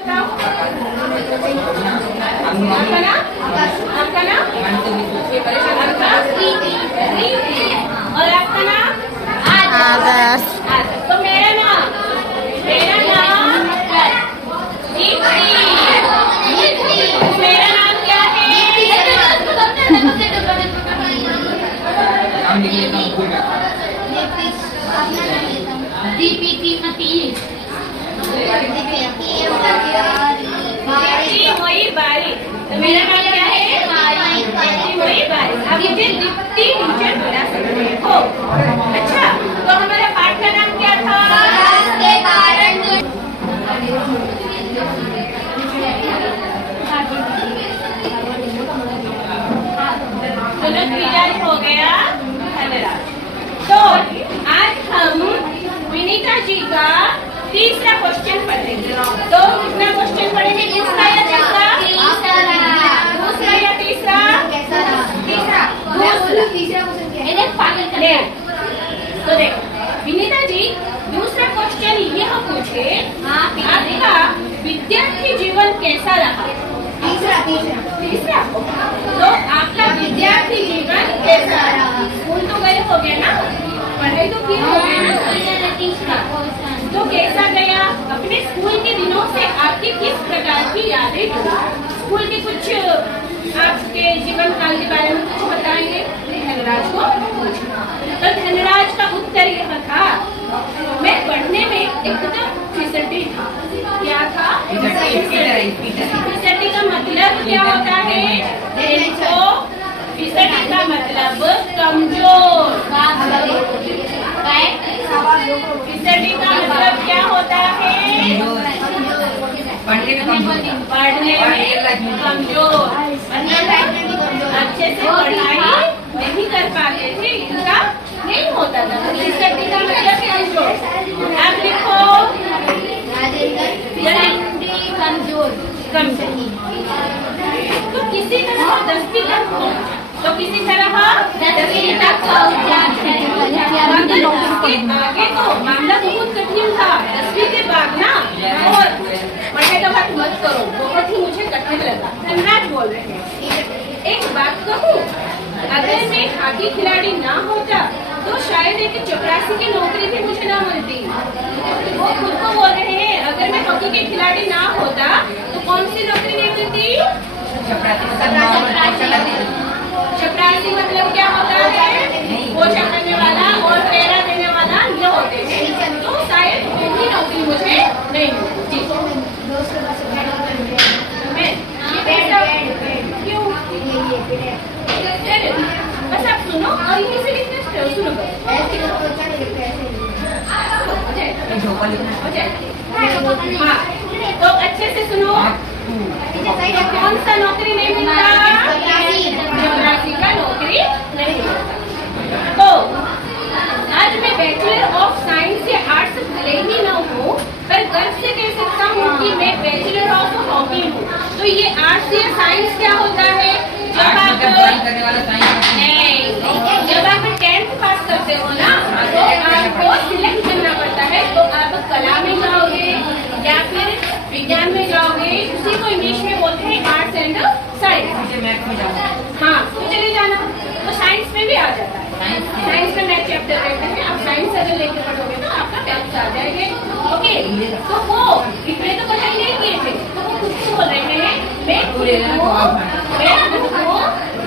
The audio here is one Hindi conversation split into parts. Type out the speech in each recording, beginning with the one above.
बताओ। आपका नाम? आपका नाम? और आपका नाम? आदर्श। तो मेरा नाम दीप्ति। मेरा नाम क्या है? बारी। तो मेरा नाम क्या है? बारी। आप मुझे दीप्ति टीचर बुला सकते हो। अच्छा, तो हमारा पाठ का नाम क्या था? के कारण। हो गया। धन्यवाद। तो आज हम विनीता जी का तीसरा क्वेश्चन पढ़ेंगे। तो कितना क्वेश्चन पढ़ेंगे? दूसरा या तीसरा? दूसरा या तीसरा? तीसरा। तो देखो विनीता जी, दूसरा क्वेश्चन यह पूछे, आपका विद्यार्थी जीवन कैसा रहा? तीसरा। तो आपका विद्यार्थी जीवन कैसा रहा? स्कूल तो गए हो गया ना, पढ़ाई तो की हो गया ना। तो कैसा गया? अपने स्कूल के दिनों से आपकी किस प्रकार की यादें थी? स्कूल के कुछ आपके जीवन काल के बारे में कुछ बताएंगे धनराज को। तो धनराज का उत्तर यह था, मैं पढ़ने में एकदम फिसड्डी था। क्या था? फिसड्डी का मतलब क्या होता है? देखो, फिसड्डी का मतलब कमजोर। फिसड्डी का मतलब क्या होता है? पढ़ने में कमजोर। अच्छे से पढ़ाई नहीं कर पाते थे, इनका नहीं होता था। फिसड्डी का मतलब कमजोर। आप लिखो कमजोर। तो किसी तरह 10वीं तक पहुंचा। तो किसी तरह 10वीं तक पहुंचा। आगे तो मामला बहुत कठिन था। 10वीं के बाद ना, और पढ़ने का बात मत करो, बहुत ही मुझे कठिन लगा। धनराज बोल रहे हैं, एक बात कहूँ, अगर मैं हॉकी खिलाड़ी ना होता तो शायद एक चपरासी की नौकरी भी मुझे ना मिलती। वो खुद को बोल रहे हैं, अगर मैं हॉकी के खिलाड़ी ना होता तो कौन सी नौकरी नहीं मिलती? चपरासी मतलब क्या होता है? वो चपराने वाला और प्रेरणा देने वाला ये होते हैं। तो शायद वही नौकरी मुझे नहीं मिलती। क्यों? बस आप सुनो और इसी से लिखते हो। सुनो हाँ, तो अच्छे से सुनो। कौन सा नौकरी नहीं मिलता? चपरासी का नौकरी नहीं मिलता। तो आज मैं बैचलर ऑफ साइंस या आर्ट्स भले ही न हूँ, पर गर्व से कह सकता हूँ कि मैं बैचलर ऑफ हॉकी हूँ। तो ये आर्ट्स या साइंस क्या होता है? जब आप 10th पास करते हो ना, तो आपको सिलेक्ट करना पड़ता है। तो आप कला में जाओगे या फिर विज्ञान में जाओगे, उसी को इंग्लिश में बोलते हैं आर्ट्स एंड साइंस। हाँ, तो चले जाना। तो साइंस में भी आ जाता है। साइंस में मैथ चैप्टर रहते हैं। आप साइंस अगर लेके पढ़ोगे तो आपका 10th आ जाएंगे। ओके, तो वो इतने तो पढ़ाई नहीं किए थे, तो वो खुद को बोल रहे हैं, मैं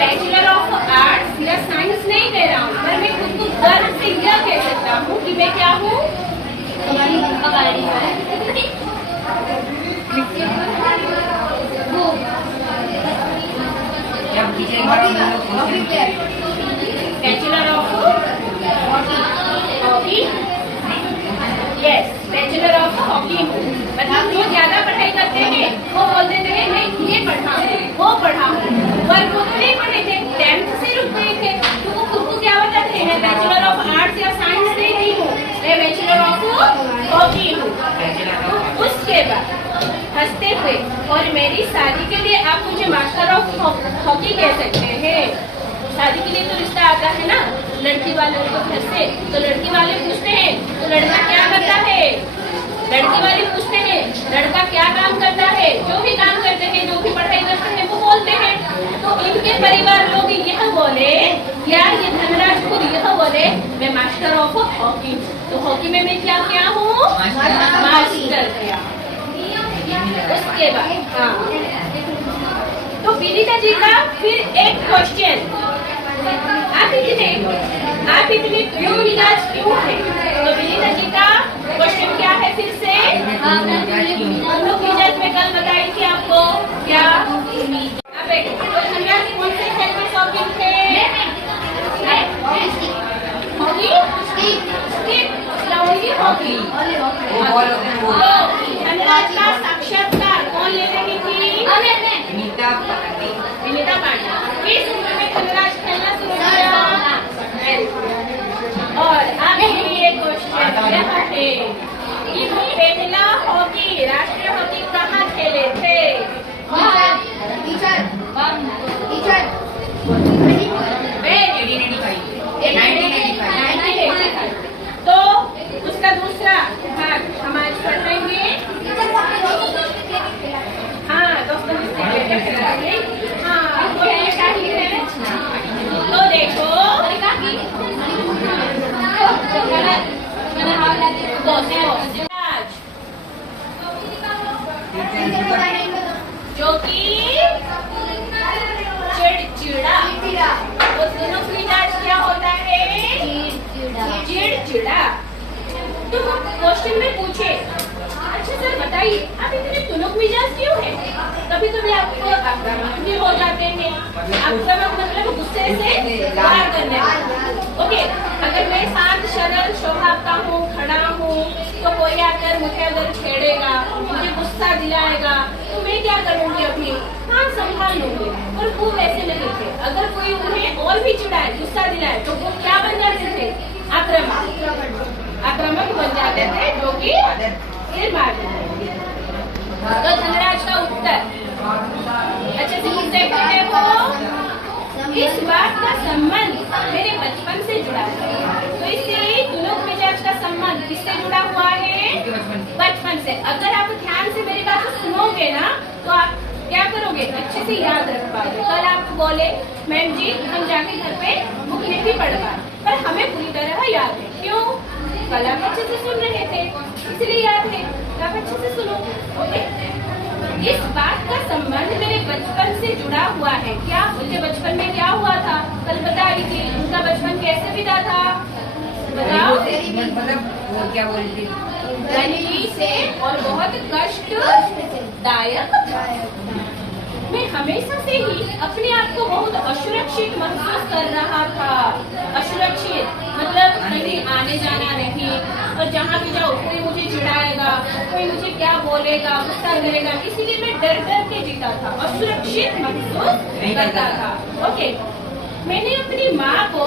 बैचलर ऑफ आर्ट्स या साइंस नहीं कह रहा हूँ, पर मैं खुद को गर्व से यह कह सकता हूँ कि मैं क्या हूँ? Bachelor of hockey. Yes, bachelor of hockey हूँ। मतलब जो ज्यादा पढ़ाई करते हैं वो बोल देते हैं मैं ये पढ़ा हूँ, वो पढ़ा हूँ, पर वो तो नहीं पढ़े थे, 10th से रुक गए थे। तो वो खुद को क्या बताते हैं? बैचलर ऑफ आर्ट्स या साइंस नहीं हूँ, मैं बैचलर ऑफ हॉकी हूँ। उसके बाद हंसते हुए, और मेरी शादी के लिए आप मुझे मास्टर ऑफ हॉकी कह सकते हैं। शादी के लिए तो रिश्ता आता है ना लड़की वाले को घर से, तो लड़की वाले पूछते हैं तो लड़का क्या करता है? लड़की वाले पूछते हैं लड़का क्या काम करता परिवार लोग यह बोले या ये धनराज खुद यह बोले मैं मास्टर ऑफ हॉकी, तो हॉकी में मैं क्या क्या हूँ, मास्टर क्या। उसके बाद हाँ, तो विनीता जी का फिर एक क्वेश्चन, आप इतने क्यों मिजाज क्यों है? तो विनीता जी का क्वेश्चन क्या है फिर से, हम लोग मिजाज में कल बताई थी आपको क्या। आप एक धनराज कौन से खेल में शौकीन थे? Hockey, hockey. तो धनराज का साक्षात्कार कौन ले रही थी? विनीता पांडे। किस उम्र में धनराज खेलना शुरू किया? और अब ये क्वेश्चन यह है कि पहला हॉकी, राष्ट्रीय हॉकी कहाँ खेले थे? तो उसका दूसरा भाग हम आज पढ़ेंगे। हाँ दोस्तों, हाँ तो ये शाही है। तो देखो जो कि चिड़चिड़ा, तो दोनों मिजाज क्या होता है? चिड़चिड़ा। तो क्वेश्चन में पूछे, अच्छा सर बताइए आप इतने तुनक मिजाज क्यों है? कभी कभी आपको आक्रामक भी हो जाते हैं। आक्रामक मतलब गुस्से से वार करने वाला। ओके, अगर मैं शांत सरल स्वभाव का हूँ, खड़ा हूँ, तो कोई आकर मुझे अगर छेड़ेगा, मुझे गुस्सा दिलाएगा, तो मैं क्या करूँगी? अपनी हाँ संभाल लूंगी। और वो वैसे नहीं थे, अगर कोई उन्हें और भी चिढ़ाए, गुस्सा दिलाए, तो वो क्या बन जाते थे? आक्रामक बन जाते थे, जो कि फिर मार देते। तो धनराज का उत्तर अच्छे से मुझसे कहते हो, इस बात का संबंध मेरे बचपन से जुड़ा है। तो इससे तुनक मिजाज का संबंध किससे जुड़ा हुआ है? बचपन से। अगर आप ध्यान से मेरी बात सुनोगे ना, तो आप क्या करोगे? अच्छे से याद रख पाओगे। कल आप बोले मैम जी हम जाके घर पे बुक नहीं पढ़ पाए, पर हमें पूरी तरह याद है। क्यों? कल आप अच्छे से सुन रहे थे, इसलिए याद है। आप अच्छे से सुनो। ओके, इस बात का संबंध मेरे बचपन से जुड़ा हुआ है। क्या उनके बचपन में क्या हुआ था? कल बताई थी। उनका बचपन कैसे बीता था? बताओ। मतलब वो क्या बोल रही थी? गंदगी से और बहुत कष्टदायक था। मैं हमेशा से ही अपने आप को बहुत असुरक्षित महसूस कर रहा था। असुरक्षित मतलब कहीं आने जाना नहीं, और जहाँ भी जाओ कोई मुझे चिढ़ाएगा, कोई मुझे क्या बोलेगा, गुस्सा करेगा, इसीलिए मैं डर डर के जीता था, असुरक्षित महसूस करता था। ओके, मैंने अपनी माँ को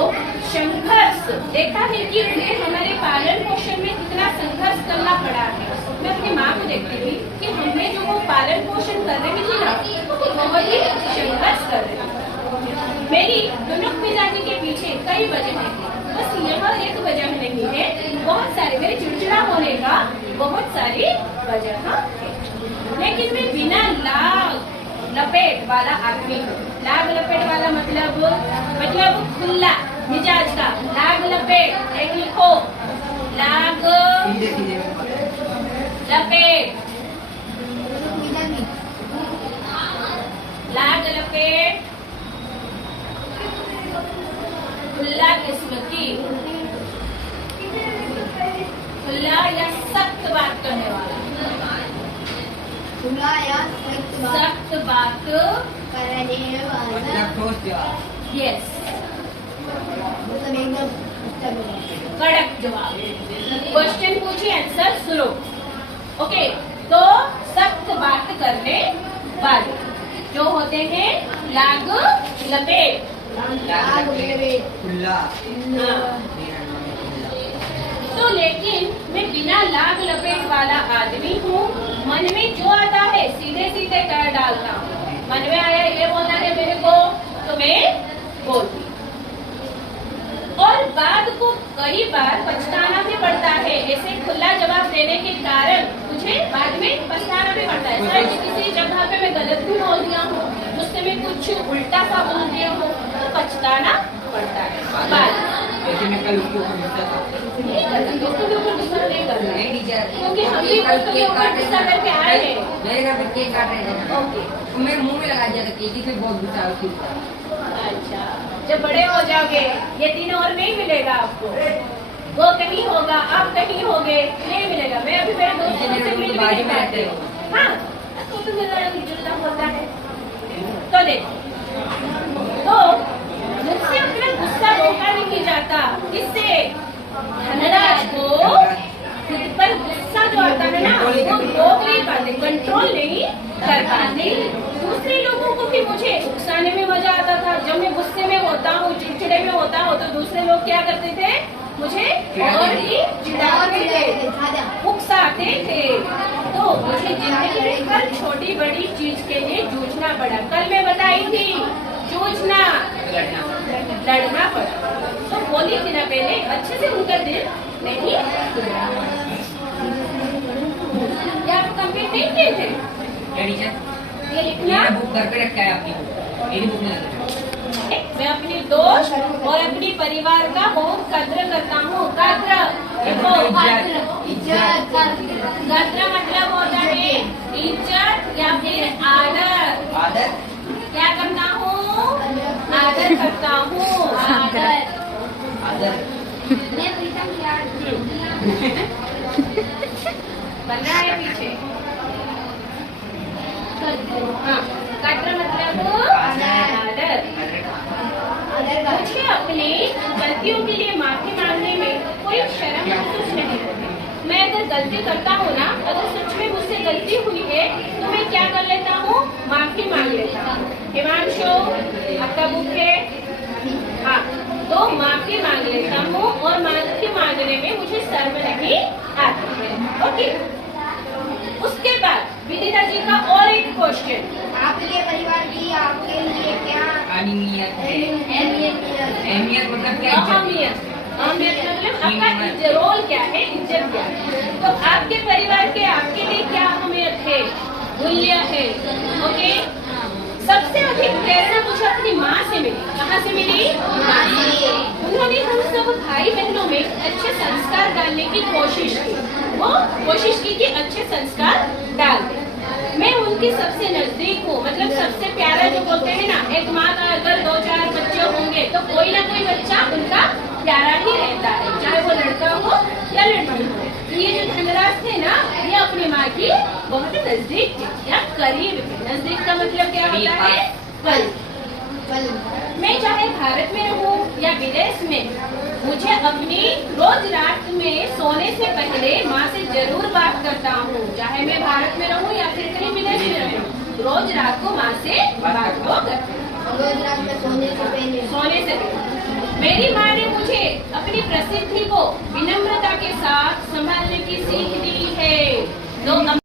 संघर्ष देखा है कि उन्हें हमारे पालन पोषण में कितना संघर्ष करना पड़ा है। मैं अपनी माँ को देखती थी कि हमें जो वो पालन पोषण कर रही थी ना, वो बहुत ही संघर्ष कर रही थी। मेरी तुनक मिजाजी के पीछे कई वजह हैं, बस यह एक वजह नहीं है, बहुत सारे मेरे चिड़चिड़ा होने का बहुत सारी वजह है। लेकिन मैं बिना लाग लपेट वाला आदमी हूँ। लाग लपेट वाला मतलब खुला मिजाज का। लाग लपेट एक लिखो, लाग लपेट, लाग लपेट खुला किस्म की, खुला या सख्त बात करने वाला, खुला या सख्त बात करने वाला। यस, मतलब एकदम कड़क जवाब। क्वेश्चन पूछिए, आंसर सुनो। ओके, तो सख्त बात करने वाले जो होते हैं लाग लपेट। खुला। तो लेकिन मैं बिना लाग लपेट वाला आदमी हूँ। मन में जो आता है सीधे सीधे कह डालता हूँ। मन में आया ये बोलना है मेरे को, तो मैं बोलती। और बाद को कई बार पछताना भी पड़ता है। ऐसे खुला जवाब देने के कारण मुझे बाद में पछताना भी पड़ता है। शायद किसी जगह पे मैं गलत भी बोल दिया हूँ, गुस्से में कुछ उल्टा सा बोल दिया हो तो पछताना पड़ता है बाद में। जैसे मैं कल उसके ऊपर गुस्सा था। नहीं करना, दोस्तों के ऊपर गुस्सा नहीं करना है। नहीं टीचर, क्योंकि हम भी कल दोस्तों के केक ऊपर काट गुस्सा करके आए हैं। मेरे घर पे केक काट रहे थे, ओके, तो मेरे मुंह में लगा दिया था केक, इसलिए बहुत गुस्सा आ उसके ऊपर। अच्छा, जब बड़े हो जाओगे ये दिन और नहीं मिलेगा आपको। वो कहीं होगा, आप कहीं होगे, नहीं मिलेगा। मैं अभी मेरे दोस्तों मेरे से रूम मिल के भी बाजू नहीं में रहते पाती। हो। हाँ, तो मेरा जुड़ना होता है। तो देखो, तो मुझसे अपना गुस्सा रोका नहीं जाता। किससे? धनराज को खुद पर गुस्सा जो आता है ना, वो रोक नहीं पाते, कंट्रोल नहीं कर पाते। दूसरे लोगों को भी मुझे उकसाने में मजा आता था। जब मैं गुस्से में होता हूँ, चिड़चिड़े में होता हूँ, तो दूसरे लोग क्या करते थे? मुझे और ही चिढ़ाते थे, उकसाते थे। तो मुझे जिंदगी में हर छोटी बड़ी चीज के लिए जूझना पड़ा। कल मैं बताई थी, जूझना, लड़ना पड़ा। तो बोली थी ना पहले, अच्छे से उनका दिल नहीं टूटा। क्या आप कंप्लीट नहीं किए थे? क्या टीचर? ये लिखना। मेरा बुक घर पे रखा है आपकी बुक, मेरी बुक में रखा है। मैं अपने दोस्त और अपने परिवार का बहुत कद्र करता हूँ। कद्र देखो, इज्जत कद्र मतलब होता है इज्जत या फिर आदर। आदर, क्या करता हूँ? आदर करता हूँ। आदर। आदर, बन रहा है पीछे। हाँ, कद्र मतलब आदर। मुझे अपनी गलतियों के लिए माफी मांगने में कोई शर्म महसूस नहीं होती। मैं अगर गलती करता हूँ ना, अगर सच में मुझसे गलती हुई है तो मैं क्या कर लेता हूँ? माफी मांग लेता हूँ। हिमांशु, आपका बुक है? हाँ, तो माफी मांग लेता हूँ और माफी मांगने में मुझे शर्म नहीं आती है। ओके, उसके बाद विदिता जी का और एक क्वेश्चन। आपके परिवार की आपके लिए क्या अहमियत है। अहमियत अहमियत मतलब क्या? इज्जत। अहमियत मतलब आपका रोल क्या है, इज्जत क्या है। तो आपके परिवार के आपके लिए क्या अहमियत है, मूल्य है? ओके, सबसे अधिक प्रेरणा मुझे अपनी माँ से मिली। कहाँ से मिली? माँ से। उन्होंने हम सब भाई बहनों में अच्छे संस्कार डालने की कोशिश की। वो कोशिश की कि अच्छे संस्कार डाल दें। मैं उनके सबसे नजदीक हूँ, मतलब सबसे प्यारा जो बोलते हैं ना, एक माँ का अगर 2-4 बच्चे होंगे तो कोई ना कोई बच्चा उनका प्यारा ही रहता है, चाहे वो लड़का हो या लड़की हो। तो ये जो धनराज थे ना, ये अपनी माँ की बहुत नजदीक थे या करीब थे। नजदीक का मतलब क्या होता है? करीब। मैं चाहे भारत में रहूँ या विदेश में, मुझे अपनी रोज रात में सोने से पहले माँ से जरूर बात करता हूँ। चाहे मैं भारत में रहूँ या फिर कहीं विदेश में रहूँ, रोज रात को माँ से बात को करती हूँ। रोज रात में सोने से पहले मेरी माँ ने मुझे अपनी प्रसिद्धि को विनम्रता के साथ संभालने की सीख दी है। तो